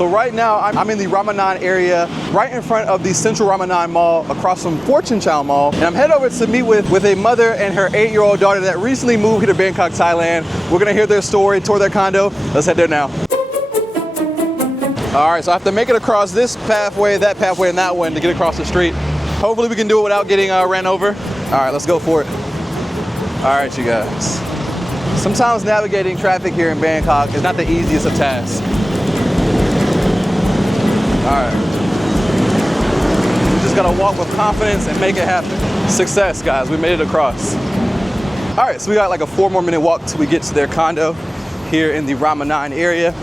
So right now, I'm in the Ramanan area, right in front of the Central Ramanan Mall, across from Fortune Child Mall. And I'm headed over to meet with a mother and her 8-year-old daughter that recently moved here to Bangkok, Thailand. We're gonna hear their story, tour their condo. Let's head there now. All right, so I have to make it across this pathway, that pathway, and that one to get across the street. Hopefully we can do it without getting ran over. All right, let's go for it. All right, you guys. Sometimes navigating traffic here in Bangkok is not the easiest of tasks. All right. Just gotta walk with confidence and make it happen. Success, guys, we made it across. All right, so we got like a 4 more minute walk till we get to their condo here in the Ramanan area.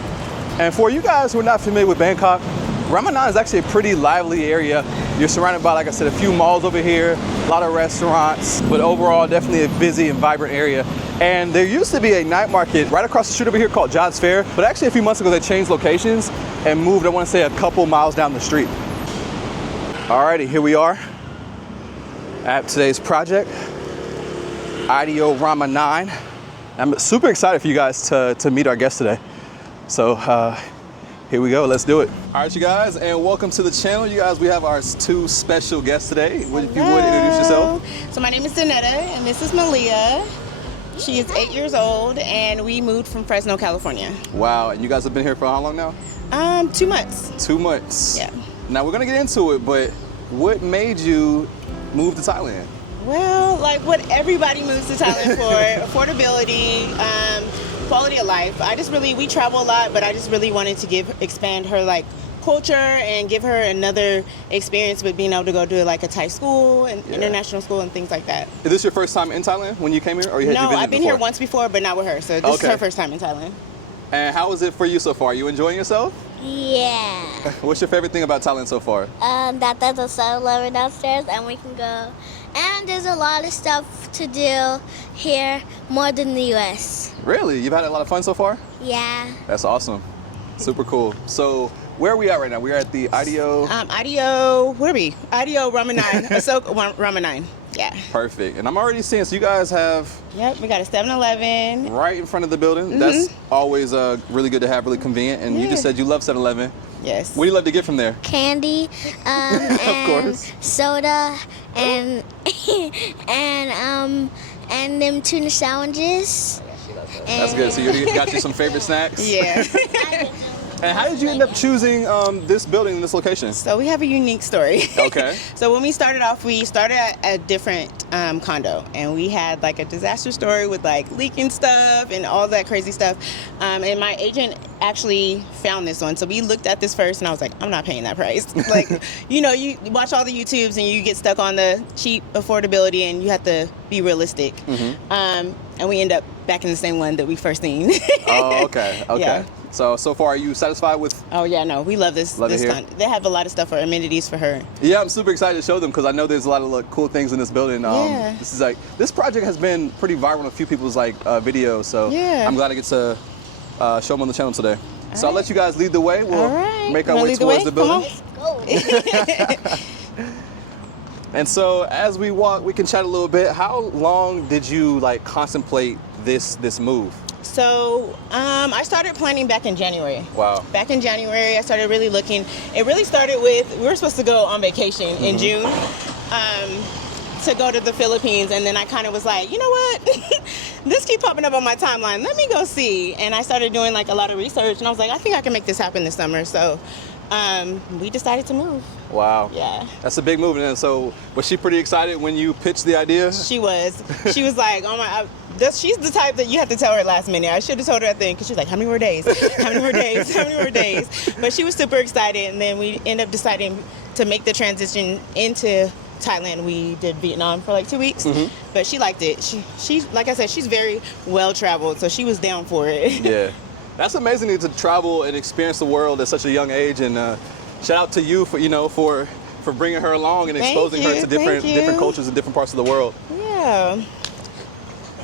And for you guys who are not familiar with Bangkok, Ramanan is actually a pretty lively area. You're surrounded by, like I said, a few malls over here, a lot of restaurants, but overall definitely a busy and vibrant area. And there used to be a night market right across the street over here called Jod's Fair, but actually a few months ago they changed locations and moved, I want to say, a couple miles down the street. Alrighty, here we are at today's project, IDO Ramanan. I'm super excited for you guys to meet our guest today. So here we go, let's do it. All right, you guys, and welcome to the channel. You guys, we have our 2 special guests today. If you would introduce yourself. So my name is Danetta, and this is Malia. She is 8 years old, and we moved from Fresno, California. Wow, and you guys have been here for how long now? 2 months. 2 months. Yeah. Now we're gonna get into it, but what made you move to Thailand? Well, like what everybody moves to Thailand for, affordability, quality of life. We travel a lot, but I just really wanted to expand her like culture and give her another experience with being able to go to like a Thai school and international school and things like that. Is this your first time in Thailand when you came here, or you had No, you visited I've been before? here once before, but not with her. So this is her first time in Thailand. And how is it for you so far? Are you enjoying yourself? Yeah. What's your favorite thing about Thailand so far? That there's a 7-Eleven downstairs and we can go. And there's a lot of stuff to do here, more than the US. Really? You've had a lot of fun so far? Yeah. That's awesome. Super cool. So where are we at right now? We're at the IDO. Where are we? IDO Ramanan. Ramanan. Yeah. Perfect. And I'm already seeing, so you guys have... Yep, we got a 7-Eleven. Right in front of the building. That's always really good to have, really convenient. And you just said you love 7-Eleven. Yes. What do you love to get from there? Candy, Of course. soda, and and them tuna sandwiches. That's good. So you got you some favorite snacks? Yeah. And how did you end up choosing this building, this location? So we have a unique story. Okay. So when we started off, we started at a different condo, and we had like a disaster story with like leaking stuff and all that crazy stuff. And my agent actually found this one. So we looked at this first, and I was like, I'm not paying that price. Like, you watch all the YouTubes, and you get stuck on the cheap affordability, and you have to be realistic. And we end up back in the same one that we first seen. Oh, okay. Okay. Yeah. So far, are you satisfied with? Oh yeah, no, we love this. Love it here? They have a lot of stuff for amenities for her. Yeah, I'm super excited to show them because I know there's a lot of cool things in this building. Yeah. This project has been pretty viral in a few people's videos. So yeah. I'm glad I get to show them on the channel today. So I'll let you guys lead the way. We'll make our way towards the building. Go. And so as we walk, we can chat a little bit. How long did you contemplate this move? So I started planning back in January. Wow. Back in January, I started really looking. It really started with, we were supposed to go on vacation in June to go to the Philippines. And then I kind of was like, you know what? This keep popping up on my timeline. Let me go see. And I started doing a lot of research. And I was like, I think I can make this happen this summer. So we decided to move. Wow. Yeah. That's a big move. And so was she pretty excited when you pitched the idea? She was. She was like, oh my, she's the type that you have to tell her last minute. I should have told her at the end because she's like, how many more days? How many more days? How many more days? But she was super excited. And then we ended up deciding to make the transition into Thailand. We did Vietnam for 2 weeks, but she liked it. She like I said, she's very well traveled, so she was down for it. Yeah. That's amazing to travel and experience the world at such a young age, and shout out to you for bringing her along and exposing her to different cultures in different parts of the world. Yeah.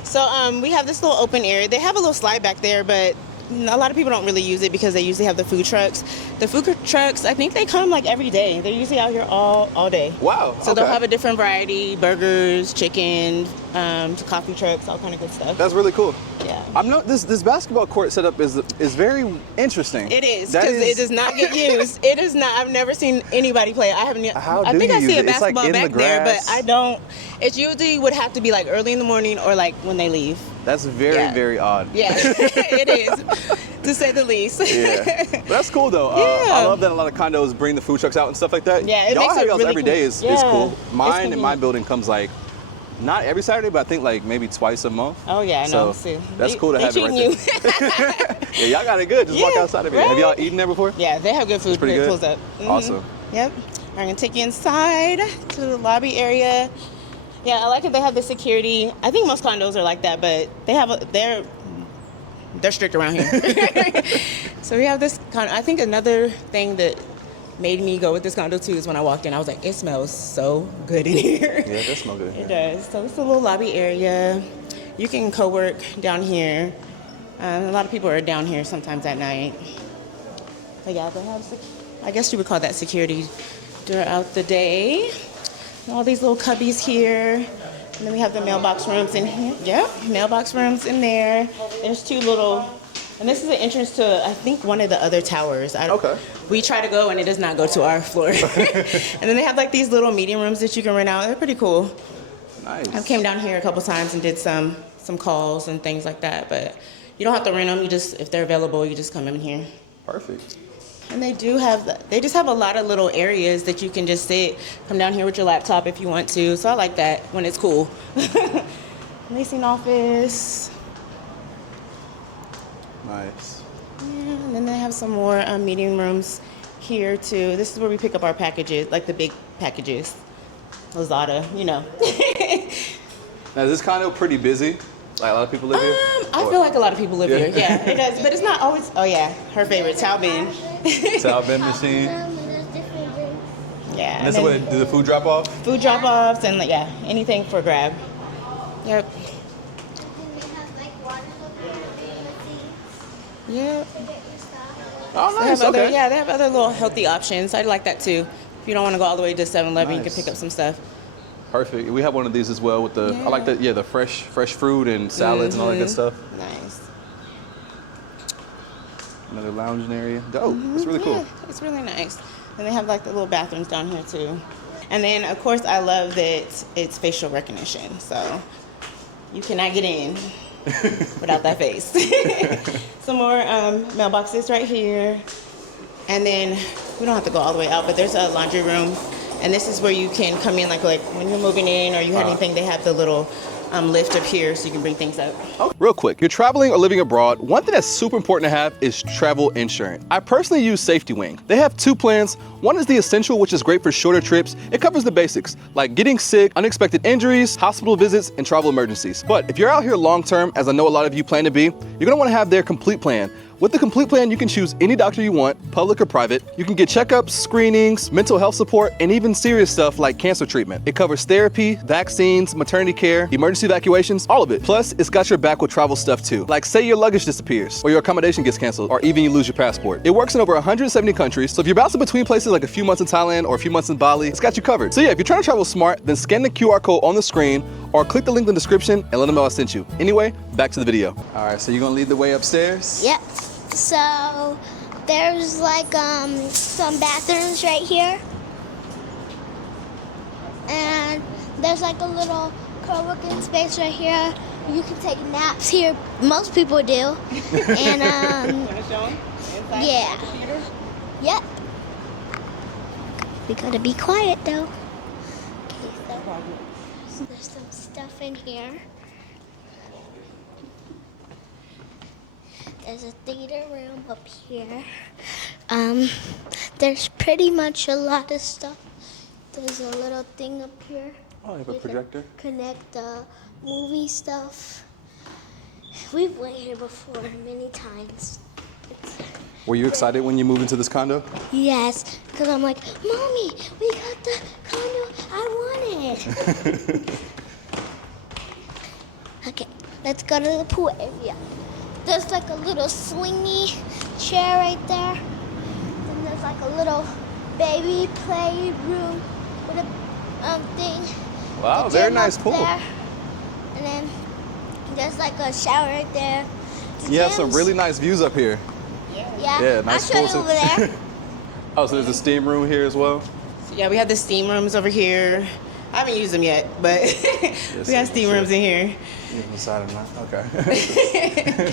So we have this little open area. They have a little slide back there, but a lot of people don't really use it because they usually have the food trucks. The food trucks, I think they come every day. They're usually out here all day. Wow. So they'll have a different variety: burgers, chicken, coffee trucks, all kind of good stuff. That's really cool. Yeah. This basketball court setup is very interesting. It is, because it does not get used. It is not. I've never seen anybody play it. I haven't. I think I see a basketball back there, but I don't. It usually would have to be like early in the morning or like when they leave. That's very odd. Yeah, it is, to say the least. Yeah, but that's cool though. I love that a lot of condos bring the food trucks out and stuff like that. Yeah, it makes it really every cool. day is cool. Mine in my building comes like not every Saturday, but I think like maybe twice a month. Oh yeah, I know. See, that's cool to have it right there. Yeah, y'all got it good. Just walk outside of it. Right? Have y'all eaten there before? Yeah, they have good food. It's pretty good. Pulls up. Awesome. Yep. I'm gonna take you inside to the lobby area. Yeah, I like it. They have the security. I think most condos are like that, but they're strict around here. So we have this condo. I think another thing that made me go with this condo too is when I walked in, I was like, it smells so good in here. Yeah, it does smell good in here. It does. So it's a little lobby area. You can co-work down here. A lot of people are down here sometimes at night. But yeah, they have, I guess you would call that security throughout the day. All these little cubbies here. And then we have the mailbox rooms in here. Yep, mailbox rooms in there. There's two little, and this is the entrance to, I think, one of the other towers. Okay. We try to go and it does not go to our floor. And then they have like these little meeting rooms that you can rent out. They're pretty cool. Nice. I came down here a couple times and did some calls and things like that, but you don't have to rent them. If they're available, you just come in here. Perfect. And they just have a lot of little areas that you can just sit, come down here with your laptop if you want to. So I like that when it's cool. Leasing office. Nice. Yeah, and then they have some more meeting rooms here too. This is where we pick up our packages, like the big packages. Lazada, you know. Now is this condo pretty busy? Like a lot of people live here? I feel like a lot of people live here. Yeah, it does. But it's not always. Oh yeah, her favorite towel bin. Towel bin machine. Yeah. And this is where they do the food drop off? Food drop offs and yeah, anything for grab. Yep. Yep. Oh, nice. Okay. They have other little healthy options. I like that too. If you don't want to go all the way to 7-Eleven, Nice. you can pick up some stuff. Perfect. We have one of these as well with the, I like that, the fresh fruit and salads and all that good stuff. Nice. Another lounging area. Dope. It's really cool. Yeah, it's really nice. And they have like the little bathrooms down here too. And then of course I love that it's facial recognition. So you cannot get in without that face. Some more mailboxes right here. And then we don't have to go all the way out, but there's a laundry room. And this is where you can come in, like when you're moving in or you have anything, they have the little lift up here so you can bring things up. Real quick, you're traveling or living abroad, one thing that's super important to have is travel insurance. I personally use Safety Wing. They have two plans. One is the Essential, which is great for shorter trips. It covers the basics, like getting sick, unexpected injuries, hospital visits, and travel emergencies. But if you're out here long term, as I know a lot of you plan to be, you're gonna wanna have their Complete Plan. With the Complete Plan, you can choose any doctor you want, public or private. You can get checkups, screenings, mental health support, and even serious stuff like cancer treatment. It covers therapy, vaccines, maternity care, emergency evacuations, all of it. Plus, it's got your back with travel stuff too. Like say your luggage disappears, or your accommodation gets canceled, or even you lose your passport. It works in over 170 countries, so if you're bouncing between places like a few months in Thailand or a few months in Bali, it's got you covered. So yeah, if you're trying to travel smart, then scan the QR code on the screen, or click the link in the description and let them know I sent you. Anyway, back to the video. All right, so you're gonna lead the way upstairs? Yep. So there's like some bathrooms right here. And there's like a little co-working space right here. You can take naps here. Most people do. And yeah. Yep. We gotta be quiet though. Okay, so there's some stuff in here. There's a theater room up here. There's pretty much a lot of stuff. There's a little thing up here. Oh, you have a projector? Connect the movie stuff. We've went here before many times. Were you excited when you moved into this condo? Yes, because I'm like, Mommy, we got the condo I wanted. Okay, let's go to the pool area. There's like a little swingy chair right there. Then there's like a little baby play room with a thing. Wow, very nice pool. There. And then there's like a shower right there. You have some really nice views up here. Yeah, Yeah, nice I'll show pool, you over there. Oh, so there's a steam room here as well? So yeah, we have the steam rooms over here. I haven't used them yet, but we have steam rooms in here. Inside of okay.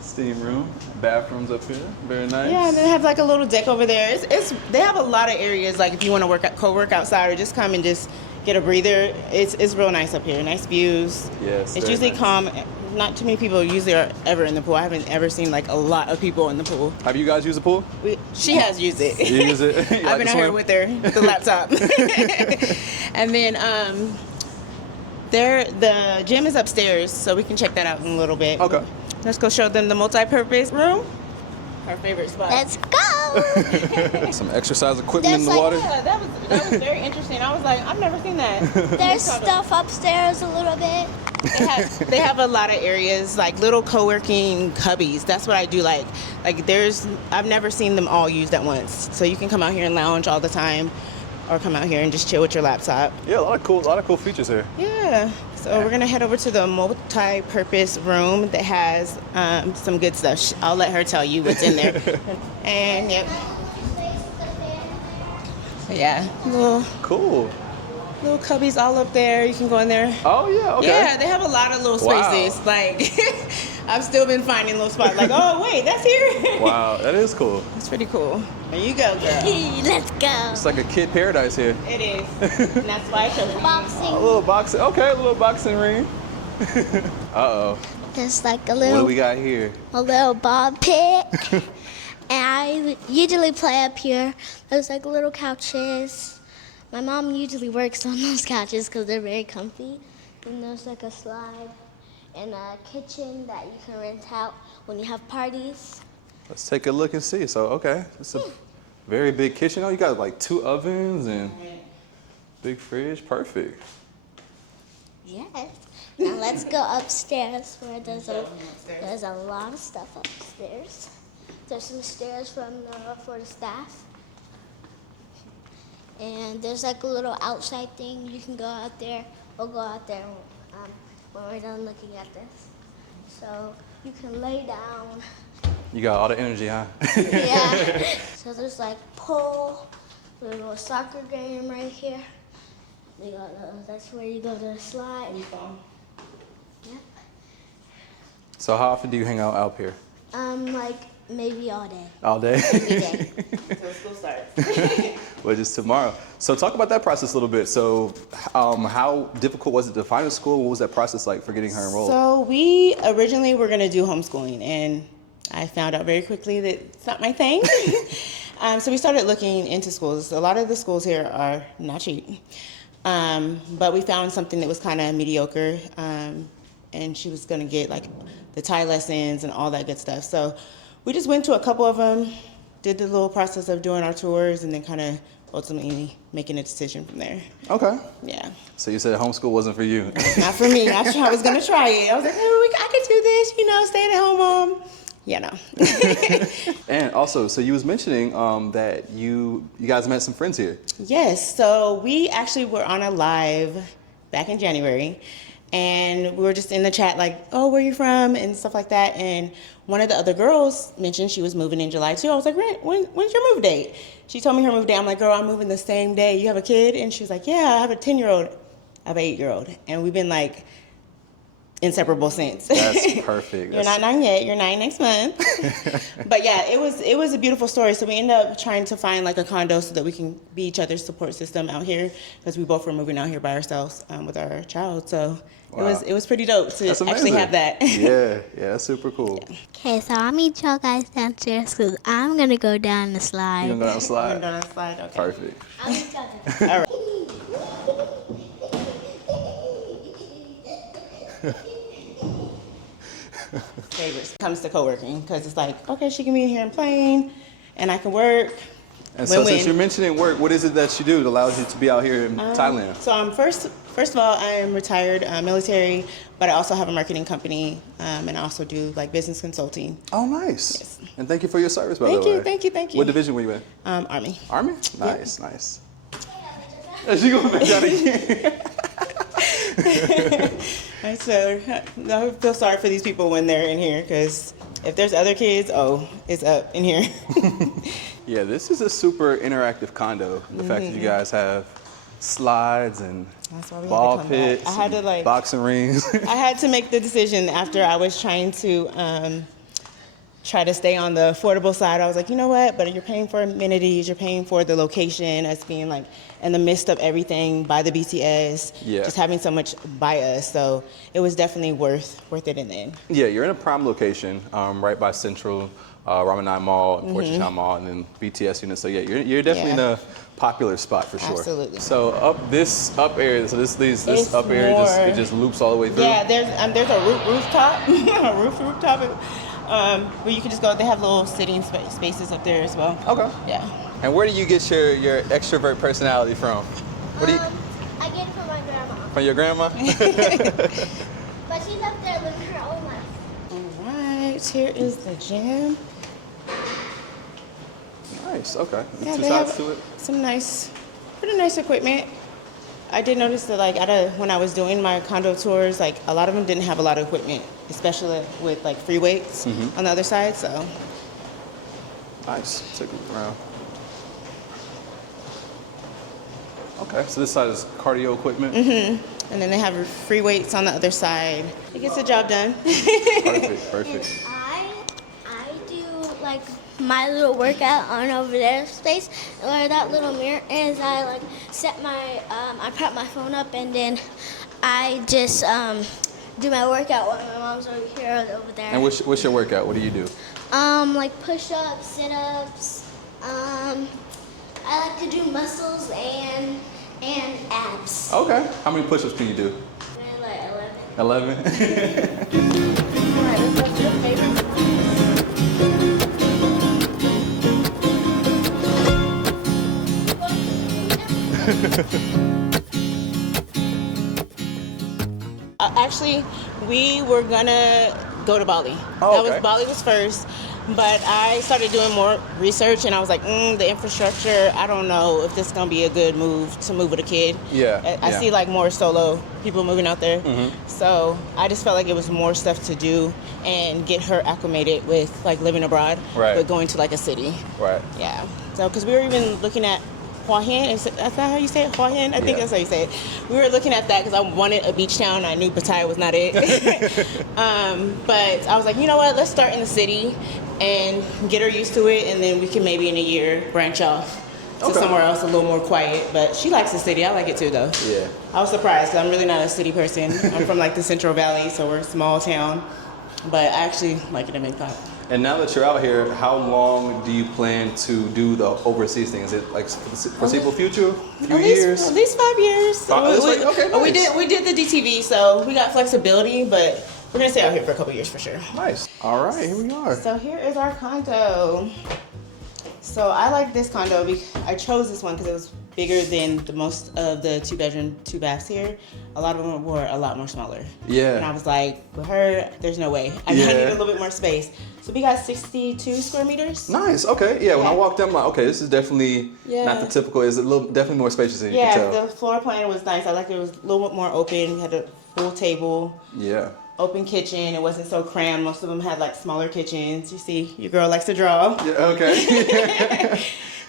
Steam room, bathrooms up here, very nice. Yeah, and they have like a little deck over there. They have a lot of areas, like if you want to co-work outside or just come and just get a breather. It's real nice up here. Nice views. Yes. It's usually calm. Not too many people usually are ever in the pool. I haven't ever seen like a lot of people in the pool. Have you guys used the pool? She has used it. You use it? I've been out here with her with the laptop. And then the gym is upstairs, so we can check that out in a little bit. Okay. Let's go show them the multi-purpose room. Our favorite spot. Let's go. Some exercise equipment in the There's, water. Yeah, that was very interesting. I was like, I've never seen that. There's stuff upstairs a little bit. They have a lot of areas, like little co-working cubbies. That's what I do like. I've never seen them all used at once. So you can come out here and lounge all the time, or come out here and just chill with your laptop. Yeah, a lot of cool features here. Yeah. So we're gonna head over to the multi-purpose room that has some good stuff. I'll let her tell you what's in there. And yep. Yeah. Cool. Little cubbies all up there. You can go in there. Oh yeah, okay. Yeah, they have a lot of little spaces. Wow. Like, I've still been finding little spots. Like, oh wait, that's here. Wow, that is cool. That's pretty cool. There you go, girl. Let's go. It's like a kid paradise here. It is. And that's why I chose it. Boxing. A little boxing, okay, a little boxing ring. Uh-oh. There's like a What do little we got here? ball pit. And I usually play up here. There's like little couches. My mom usually works on those couches because they're very comfy. And there's like a slide and a kitchen that you can rent out when you have parties. Let's take a look and see. So, okay, it's a very big kitchen. Oh, you got like 2 ovens and big fridge. Perfect. Yes. Now let's go upstairs where there's a lot of stuff upstairs. There's some stairs for the staff. And there's like a little outside thing. You can go out there. We'll go out there when we're done looking at this. So you can lay down. You got all the energy, huh? Yeah. So there's like pool. There's a little soccer game right here. That's where you go to the slide. Yep. So how often do you hang out here? Like maybe all day. All day? Every day. Until school starts. Well, just tomorrow. So talk about that process a little bit. So how difficult was it to find a school? What was that process like for getting her enrolled? So we originally were going to do homeschooling, and I found out very quickly that it's not my thing. So we started looking into schools. A lot of the schools here are not cheap. But we found something that was kind of mediocre, and she was going to get like the Thai lessons and all that good stuff. So we just went to a couple of them, did the little process of doing our tours, and then kind of ultimately making a decision from there. Okay. Yeah. So you said homeschool wasn't for you. Not for me. I was going to try it. I was like, oh, I could do this, stay at home mom. Yeah, no. And also, so you was mentioning that you guys met some friends here. Yes. So we actually were on a live back in January, and we were just in the chat like, oh, where are you from? And stuff like that. And one of the other girls mentioned she was moving in July too. I was like, when's your move date? She told me her move date. I'm like, girl, I'm moving the same day. You have a kid? And she was like, yeah, I have a 10-year-old. I have an 8-year-old. And we've been like inseparable since. That's perfect. You're not 9 yet. You're 9 next month. But yeah, it was a beautiful story. So we ended up trying to find like a condo so that we can be each other's support system out here, because we both were moving out here by ourselves with our child. So wow. it was pretty dope to actually have that. Yeah, that's super cool. Okay, so I'll meet y'all guys downstairs because I'm going to go down the slide. You gonna go down the slide? I'm gonna go down the slide. Okay. Perfect. I'll meet y'all down. All right. Favorites comes to co-working, because it's like, okay, she can be in here and playing, and I can work. And so since you're mentioning work, what is it that you do that allows you to be out here in Thailand? So I'm first of all, I am retired military, but I also have a marketing company, and I also do like business consulting. Oh, nice. Yes. And thank you for your service, by the way. Thank you. What division were you in? Army. Army? Nice, nice. Is she going back down again? So I feel sorry for these people when they're in here, because if there's other kids, oh, it's up in here. Yeah, this is a super interactive condo. The fact that you guys have slides and That's why we ball had to come back. pits, I had to, like, boxing rings. I had to make the decision after I was trying to try to stay on the affordable side. I was like, you know what? But you're paying for amenities, you're paying for the location as being like in the midst of everything by the BTS. Yeah. Just having so much by us. So it was definitely worth it in the end. Yeah, you're in a prime location, right by Central, Ramanai Mall, Portugal Mall, and then BTS unit. So yeah, you're definitely in a popular spot for sure. Absolutely. So up area, so this It's up area more- it just loops all the way through. Yeah, there's a rooftop, a rooftop, where you can just go. They have little sitting spaces up there as well. Okay. Yeah. And where do you get your extrovert personality from? What do you I get it from my grandma. from your grandma? But she's up there living her own life. All right, here is the gym. Nice. Okay. Yeah, Two they sides have to it. some pretty nice equipment. I did notice that, like, when I was doing my condo tours, like, a lot of them didn't have a lot of equipment, especially with, like, free weights on the other side, so. Nice. Take a look around. Okay, so this side is cardio equipment. And then they have free weights on the other side. It gets the job done. Perfect. I do like my little workout on over there space where that little mirror is. I like set my I prop my phone up and then I just do my workout while my mom's over here or over there. And what's your workout? What do you do? Like push-ups, sit-ups. I like to do muscles and abs. Okay. How many push-ups can you do? Like 11? 11. Alright, what's your favorite? Actually, we were gonna go to Bali. Oh, okay. Bali was first, but I started doing more research and I was like, the infrastructure, I don't know if this is gonna be a good move with a kid. Yeah. I see like more solo people moving out there. So I just felt like it was more stuff to do and get her acclimated with like living abroad, Right. but going to like a city. Right. Yeah. So, because we were even looking at Hua Hin. That's not how you say it? Hua Hin? I think Yeah. that's how you say it. We were looking at that because I wanted a beach town. I knew Pattaya was not it. But I was like, you know what? Let's start in the city and get her used to it, and then we can maybe in a year branch off to Okay. somewhere else a little more quiet. But she likes the city. I like it too, though. Yeah. I was surprised because I'm really not a city person. I'm from like the Central Valley, so we're a small town. But I actually like it in Bangkok. And now that you're out here, how long do you plan to do the overseas thing? Is it like for the foreseeable future? A few years? At least 5 years. Okay, nice. We did the DTV, so we got flexibility, but we're gonna stay out here for a couple years for sure. Nice. All right, here we are. So here is our condo. So I like this condo. I chose this one because it was bigger than the most of the 2-bedroom, 2 baths here. A lot of them were a lot more smaller. Yeah. And I was like, with her, there's no way. I need a little bit more space. So we got 62 square meters. Nice. Okay. Yeah. When I Yeah. walked in, I'm like, okay, this is definitely not the typical. It's definitely more spacious than you Yeah, can tell. the floor plan was nice. I liked it was a little bit more open. We had a full table. Yeah. Open kitchen. It wasn't so crammed. Most of them had like smaller kitchens. You see, your girl likes to draw. Yeah. Okay.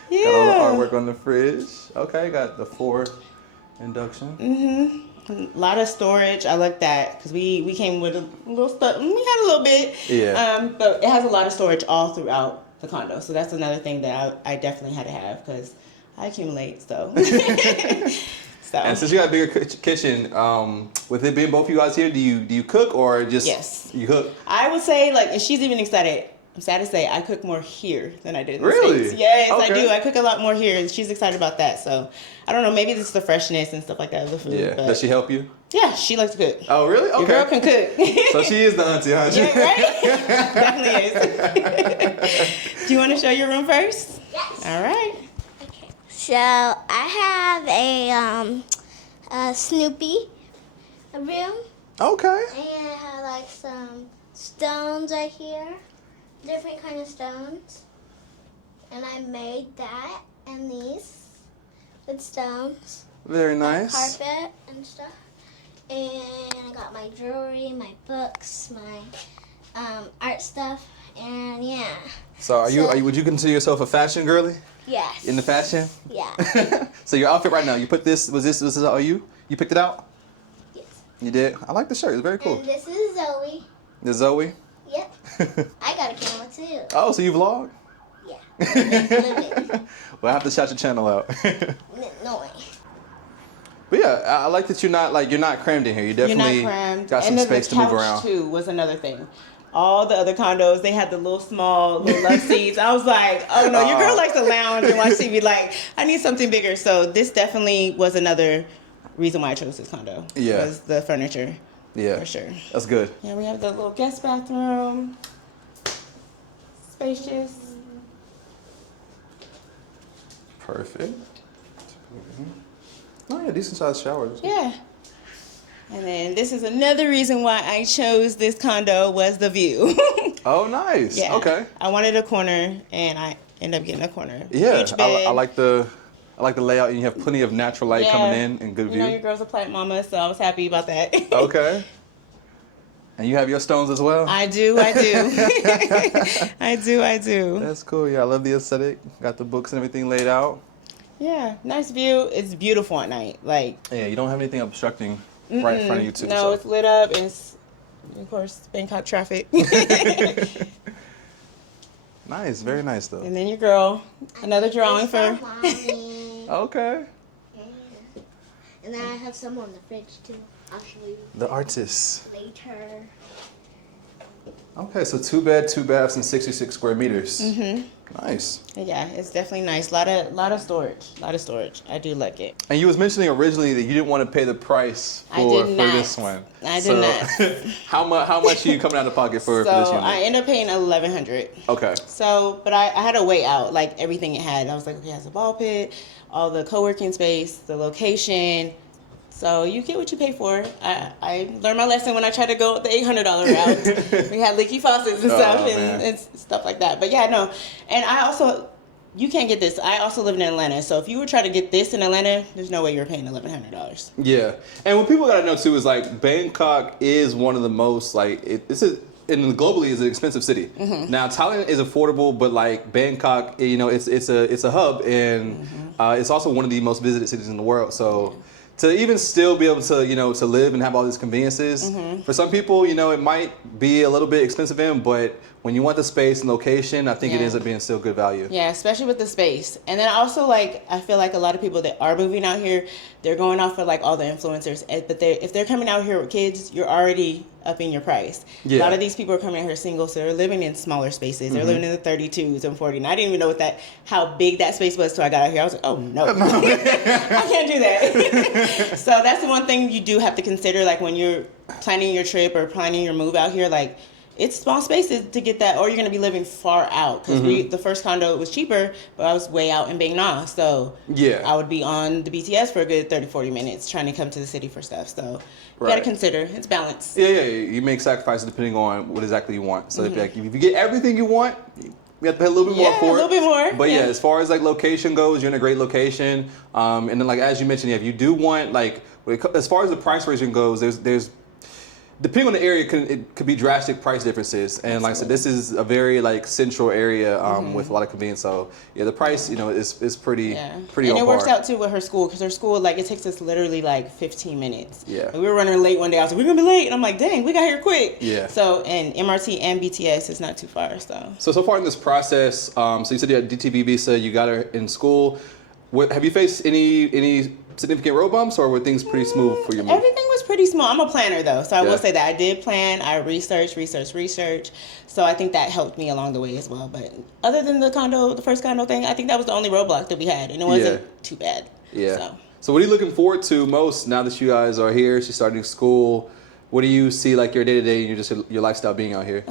Yeah. Got all the artwork on the fridge. Okay. Got the 4 induction. A lot of storage. I like that because we came with a little stuff. We had a little bit. Yeah. But it has a lot of storage all throughout the condo. So that's another thing that I definitely had to have because I accumulate. So. So. And since you got a bigger kitchen, with it being both of you guys here, do you cook or just you cook? I would say like, and she's even excited. I'm sad to say I cook more here than I did in the Really? States. Yes, Okay. I do. I cook a lot more here, and she's excited about that. So I don't know. Maybe it's the freshness and stuff like that of the food. Yeah. But Does she help you? yeah, she likes to cook. Oh, really? Okay. Your girl can cook. So she is the auntie, huh? Yeah, right? Definitely is. Do you want to show your room first? Yes. All right. Okay. So I have a Snoopy room, Okay. and I have like some stones right here, different kind of stones, and I made that and these with stones, Very nice. carpet and stuff, and I got my jewelry, my books, my art stuff, and yeah. So are you would you consider yourself a fashion girly? Yes. In the fashion? Yeah. So your outfit right now, you put this, was this all you? You picked it out? Yes. You did? I like the shirt, it's very cool. And this is Zoe. This Zoe? Yep. I got a camera too. Oh, so you vlog? Yeah. Living. Well, I have to shout your channel out. No way. But yeah, I like that you're not crammed in here. You definitely You're not crammed. got some and space to the couch move around. too was another thing. All the other condos, they had the little love seats. I was like, oh no, your girl likes to lounge and watch TV. Like, I need something bigger. So this definitely was another reason why I chose this condo. Yeah. Was the furniture. Yeah. For sure. That's good. Yeah, we have the little guest bathroom. Spacious. Perfect. Oh yeah, decent sized showers. Yeah. And then this is another reason why I chose this condo was the view. Oh, nice. Yeah. Okay. I wanted a corner, and I ended up getting a corner. Yeah, Huge bed. I like the layout, and you have plenty of natural light coming in and good You view. know, your girl's a plant mama, so I was happy about that. Okay. And you have your stones as well? I do. I do. That's cool. Yeah, I love the aesthetic. Got the books and everything laid out. Yeah, nice view. It's beautiful at night. Like, Yeah, you don't have anything obstructing right in front of you too. no, so. it's lit up, and it's, of course, Bangkok traffic. Nice, very nice though. And then your girl, another drawing It's for. Mommy. Okay. Yeah. And then I have some on the fridge too. I'll show you The artist. later. Okay, so 2 bed, 2 baths, and 66 square meters. Mm-hmm. Nice. Yeah, it's definitely nice. Lot of storage. I do like it. And you was mentioning originally that you didn't want to pay the price I for did not. this one. I did not. How much are you coming out of pocket for this So unit? I ended up paying $1,100. Okay. So, but I had to weigh out like everything it had. I was like, okay, it has a ball pit, all the co-working space, the location. So you get what you pay for. I learned my lesson when I tried to go the $800 route. We had leaky faucets and stuff and stuff like that. But yeah, no. And I also, you can't get this. I also live in Atlanta. So if you were trying to get this in Atlanta, there's no way you're paying $1,100. Yeah, and what people gotta know too is like Bangkok is one of the most like and globally is an expensive city. Mm-hmm. Now Thailand is affordable, but like Bangkok, you know, it's a hub, and it's also one of the most visited cities in the world. So to even still be able to, you know, to live and have all these conveniences, for some people, you know, it might be a little bit expensive but when you want the space and location, I think it ends up being still good value. Yeah, especially with the space. And then also, like, I feel like a lot of people that are moving out here, they're going off of like all the influencers. But if they're coming out here with kids, you're already upping your price. Yeah. A lot of these people are coming out here single, so they're living in smaller spaces. They're living in the 32s and 40s. And I didn't even know how big that space was till I got out here. I was like, oh no, I can't do that. So that's the one thing you do have to consider, like when you're planning your trip or planning your move out here, like, it's small spaces to get that, or you're going to be living far out. Because the first condo was cheaper, but I was way out in Bang Na. So Yeah. I would be on the BTS for a good 30, 40 minutes trying to come to the city for stuff. So you got to consider. It's balance. Yeah, you make sacrifices depending on what exactly you want. So if you get everything you want, you have to pay a little bit more for it. a little bit more. But yeah, as far as like location goes, you're in a great location. And then like as you mentioned, if you do want like, as far as the price range goes, there's depending on the area, it could be drastic price differences. And like I said, this is a very like central area with a lot of convenience. So yeah, the price, you know, is pretty pretty and on it works par. out too with her school, because her school, like, it takes us literally like 15 minutes. Yeah. Like, we were running late one day. I was like, we're gonna be late, and I'm like, dang, we got here quick. Yeah. So, and MRT and BTS is not too far. So far in this process, so you said you had DTV visa, you got her in school. Have you faced any significant road bumps, or were things pretty smooth for your move? Everything was pretty small. I'm a planner though, so I Yeah. will say that I did plan. I researched. So I think that helped me along the way as well. But other than the first condo thing, I think that was the only roadblock that we had, and it wasn't too bad. Yeah. So what are you looking forward to most now that you guys are here? She's starting school. What do you see like your day to day and your lifestyle being out here?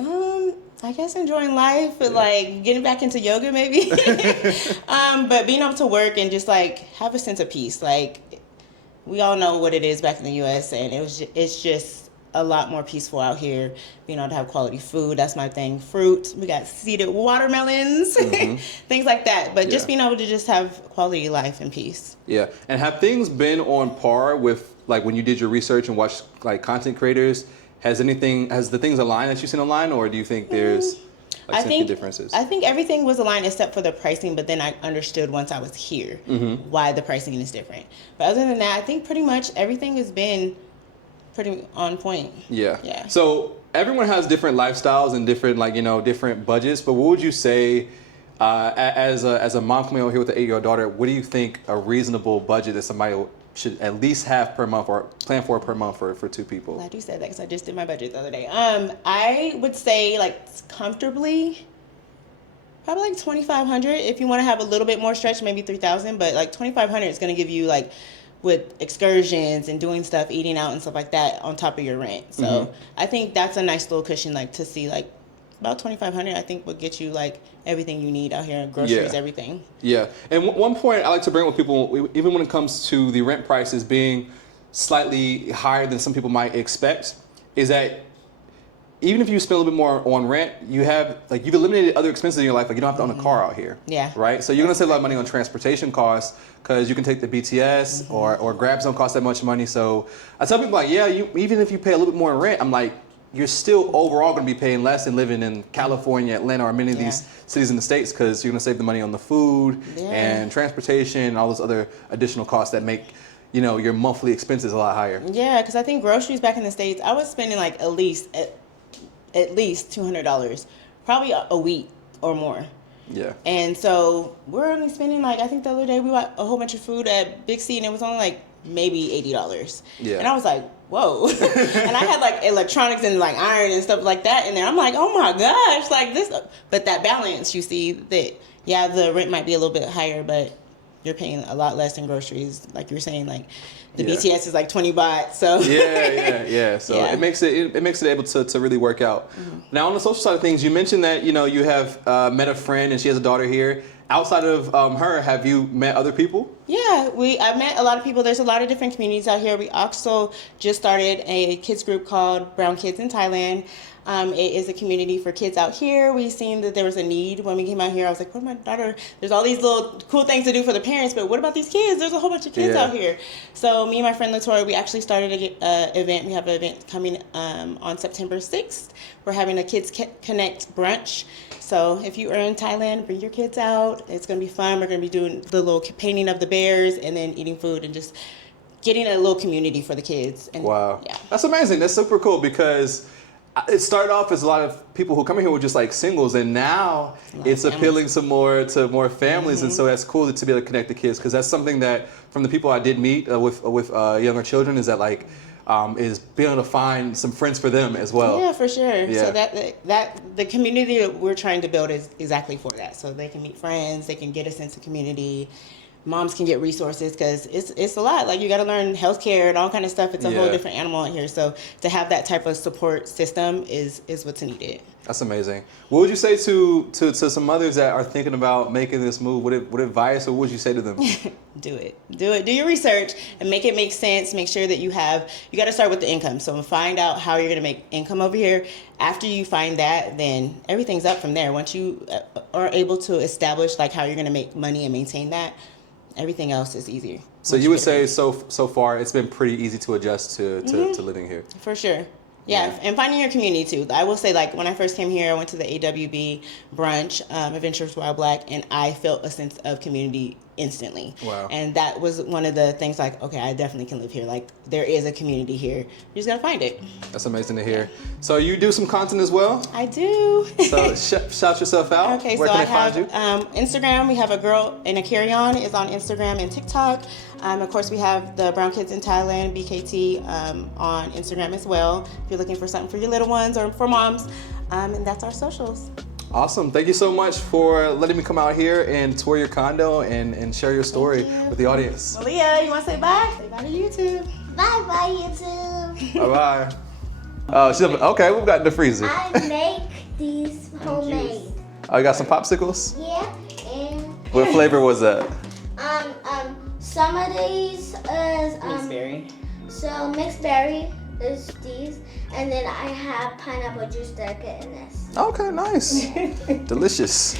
I guess enjoying life, but like getting back into yoga maybe. But being able to work and just like have a sense of peace. Like, we all know what it is back in the U.S. and it's just a lot more peaceful out here. Being able to have quality food, that's my thing. Fruit, we got seeded watermelons, things like that. But just being able to just have quality life and peace. Yeah. And have things been on par with like when you did your research and watched like content creators, has the things aligned that you've seen online, or do you think there's like significant differences? I think everything was aligned except for the pricing, but then I understood once I was here why the pricing is different. But other than that, I think pretty much everything has been pretty on point. Yeah. So everyone has different lifestyles and different, like, you know, different budgets, but what would you say as a mom coming over here with an 8-year-old daughter, what do you think a reasonable budget that somebody should at least have per month or plan for per month for 2 people? Glad you said that because I just did my budget the other day. I would say like comfortably, probably like $2,500. If you want to have a little bit more stretch, maybe $3,000. But like $2,500 is going to give you like with excursions and doing stuff, eating out and stuff like that on top of your rent. So I think that's a nice little cushion, like to see like about $2,500. I think would get you like everything you need out here, groceries, everything. Yeah, and one point I like to bring with people, even when it comes to the rent prices being slightly higher than some people might expect, is that even if you spend a little bit more on rent, you've eliminated other expenses in your life. Like you don't have to own a car out here. Yeah. Right. So you're gonna save a lot of money on transportation costs because you can take the BTS or Grabs don't cost that much money. So I tell people like, even if you pay a little bit more in rent, I'm like, you're still overall going to be paying less than living in California, Atlanta, or many of these cities in the States because you're going to save the money on the food and transportation and all those other additional costs that make, you know, your monthly expenses a lot higher. Yeah, because I think groceries back in the States, I was spending like at least $200, probably a week or more. Yeah. And so we're only spending like, I think the other day we bought a whole bunch of food at Big C and it was only like maybe $80. Yeah. And I was like, whoa. And I had like electronics and like iron and stuff like that in there. I'm like, oh my gosh, like this. But that balance, you see that, the rent might be a little bit higher, but you're paying a lot less in groceries. Like you were saying, like the BTS is like 20 baht. So yeah. So it makes it able to really work out. Now on the social side of things, you mentioned that, you know, you have met a friend and she has a daughter here. Outside of her, have you met other people? Yeah, I've met a lot of people. There's a lot of different communities out here. We also just started a kids group called Brown Kids in Thailand. It is a community for kids out here. We seen that there was a need when we came out here. I was like, what my daughter, there's all these little cool things to do for the parents, but what about these kids? There's a whole bunch of kids out here. So me and my friend Latoya, we actually started an event. We have an event coming on September 6th. We're having a Kids Connect brunch. So if you are in Thailand, bring your kids out. It's going to be fun. We're going to be doing the little painting of the bears and then eating food and just getting a little community for the kids. And, wow. Yeah. That's amazing. That's super cool because it started off as a lot of people who come in here were just like singles, and now it's appealing to more families, and so that's cool to be able to connect the kids because that's something that from the people I did meet with younger children is that like is being able to find some friends for them as well. Yeah, for sure. Yeah. So that the community that we're trying to build is exactly for that. So they can meet friends, they can get a sense of community. Moms can get resources because it's a lot. Like you got to learn healthcare and all kind of stuff. It's a whole different animal out here. So to have that type of support system is what's needed. That's amazing. What would you say to some mothers that are thinking about making this move? What advice or what would you say to them? Do it. Do your research and make it make sense. Make sure that you got to start with the income. So find out how you're going to make income over here. After you find that, then everything's up from there. Once you are able to establish like how you're going to make money and maintain that, everything else is easier. So you would say so far it's been pretty easy to adjust to living here. For sure. Yeah, and finding your community too. I will say, like, when I first came here, I went to the AWB brunch, Adventures Wild Black, and I felt a sense of community instantly. Wow. And that was one of the things, like, okay, I definitely can live here. Like, there is a community here. You just gotta find it. That's amazing to hear. So you do some content as well? I do. So shout yourself out. Okay, Where so can I they have find you? Instagram. We have a girl in a carry-on is on Instagram and TikTok. Of course, we have the Brown Kids in Thailand, BKT, on Instagram as well. If you're looking for something for your little ones or for moms, and that's our socials. Awesome. Thank you so much for letting me come out here and tour your condo and share your story with the audience. Malia, you want to say bye? Say bye to YouTube. Bye, YouTube. Bye-bye. Oh, okay, we've got in the freezer. I make these homemade. Oh, you got some popsicles? Yeah, and What flavor was that? some of these is Mixed berry. So mixed berry is these, and then I have pineapple juice that I get in this. Okay, nice. Delicious.